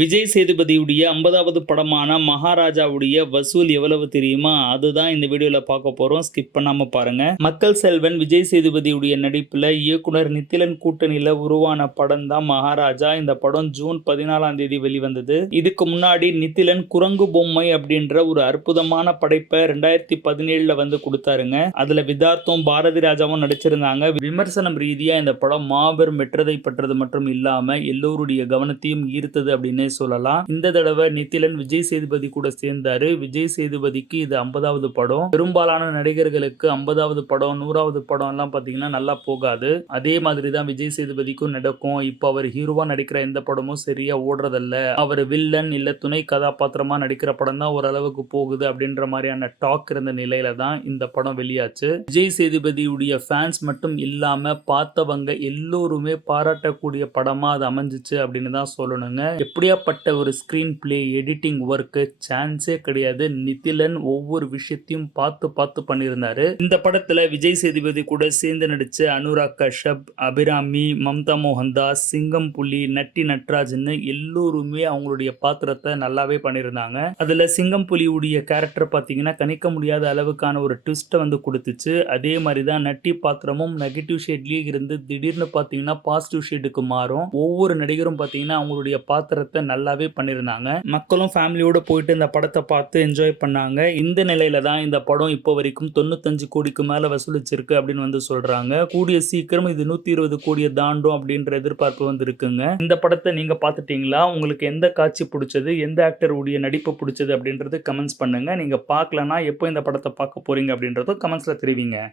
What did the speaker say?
விஜய் சேதுபதியுடைய 50வது படமான மகாராஜாவுடைய வசூல் எவ்வளவு தெரியுமா? அதுதான் இந்த வீடியோல பார்க்க போறோம். ஸ்கிப் பண்ணாம பாருங்க. மக்கள் செல்வன் விஜய் சேதுபதியுடைய நடிப்புல இயக்குனர் நித்திலன் கூட்டணியில உருவான படம் தான் மகாராஜா. இந்த படம் ஜூன் 14ஆம் தேதி வெளிவந்தது. இதுக்கு முன்னாடி நித்திலன் குரங்கு பொம்மை அப்படின்ற ஒரு அற்புதமான படைப்பை 2017ல வந்து கொடுத்தாருங்க. அதுல விதார்த்தும் பாரதி ராஜாவும் நடிச்சிருந்தாங்க. விமர்சனம் ரீதியா இந்த படம் மாபெரும் வெற்றதை பெற்றது மட்டும் இல்லாம எல்லோருடைய கவனத்தையும் ஈர்த்தது அப்படின்னு சொல்லலாம். இந்த தடவை நித்திலன் விஜய் சேதுபதி கூட சேர்ந்தாரு. விஜய் சேதுபதிக்கு இது 50வது படம். பெரும்பாலான நடிகர்களுக்கு 50வது படம் 100வது படம் எல்லாம் பாத்தீங்கன்னா நல்லா போகாது. அதே மாதிரி தான் விஜய் சேதுபதிக்கும் நடக்கும். இப்போ அவர் ஹீரோவா நடிக்கிற எந்த படமும் சரியா ஓடுறதில்ல. அவர் வில்லன் இல்ல துணை கதாபாத்திரமா நடிக்கிற படம் தான் ஓரளவுக்கு போகுது அப்படின்ற மாதிரியான டாக் இருந்த நிலையில தான் இந்த படம் வெளியாச்சு. விஜய் சேதுபதியுடைய ஃபேன்ஸ் மட்டும் இல்லாம பார்த்தவங்க எல்லோருமே பாராட்டக்கூடிய படமா அது அமைஞ்சிச்சு அப்படின்னு தான் சொல்லணுங்க. எப்படியாப்பட்ட ஒரு ஸ்கிரீன் பிளே எடிட்டிங் ஒர்க் சான்ஸே கிடையாது. நித்திலன் ஒவ்வொரு விஷயத்தையும் பார்த்து பண்ணியிருந்தாரு. இந்த படத்துல விஜய் சேதுபதி கூட சேர்ந்து நடிச்ச அனுராக் கஷ்யப், அபிராமி, மம்தா மோகன்தாஸ், சிங்கம் புலி, நட்டி நட்ராஜ்னு எல்லோருமே அவங்களுடைய பாத்திரத்தை நல்லாவே பண்ணியிருந்தாங்க. அதுல சிங்கம் புலியுடைய கேரக்டர் பாத்தீங்கன்னா கணிக்க முடியாத அளவுக்கான ஒரு ட்விஸ்ட்டை வந்து கொடுத்துச்சு. அதே மாதிரி தான் நட்டி பாத்திரமும் நெகட்டிவ் ஷேட்லயே இருந்து திடீர்னு பாத்தீங்கன்னா பாசிட்டிவ் ஷேடுக்கு மாறும். ஒவ்வொரு நடிகரும் பாத்தீங்கன்னா அவங்களுடைய பாத்திரத்தை நல்லாவே பண்ணியிருந்தாங்க. மக்களும் ஃபேமிலியோட போயிட்டு இந்த படத்தை பார்த்து என்ஜாய் பண்ணாங்க. இந்த நிலையில தான் இந்த படம் இப்போ வரைக்கும் 95 கோடிக்கு மேல வசூலிச்சிருக்கு அப்படின்னு வந்து சொல்றாங்க. கூடிய சீக்கிரம் இது 120 கோடியை தாண்டும் அப்படின்ற எதிர்பார்ப்பு வந்து இருக்குங்க. இந்த படத்தை நீங்க பார்த்துட்டீங்களா? உங்களுக்கு எந்த காட்சி பிடிச்சது, எந்த ஆக்டர் உடைய நடிப்பு பிடிச்சது அப்படின்றது கமெண்ட்ஸ் பண்ணுங்க. நீங்க பார்க்கலனா எப்போ இந்த படத்தை பார்க்க போறீங்க அப்படின்றதும் கமெண்ட்ஸ்ல தெரிவிங்க.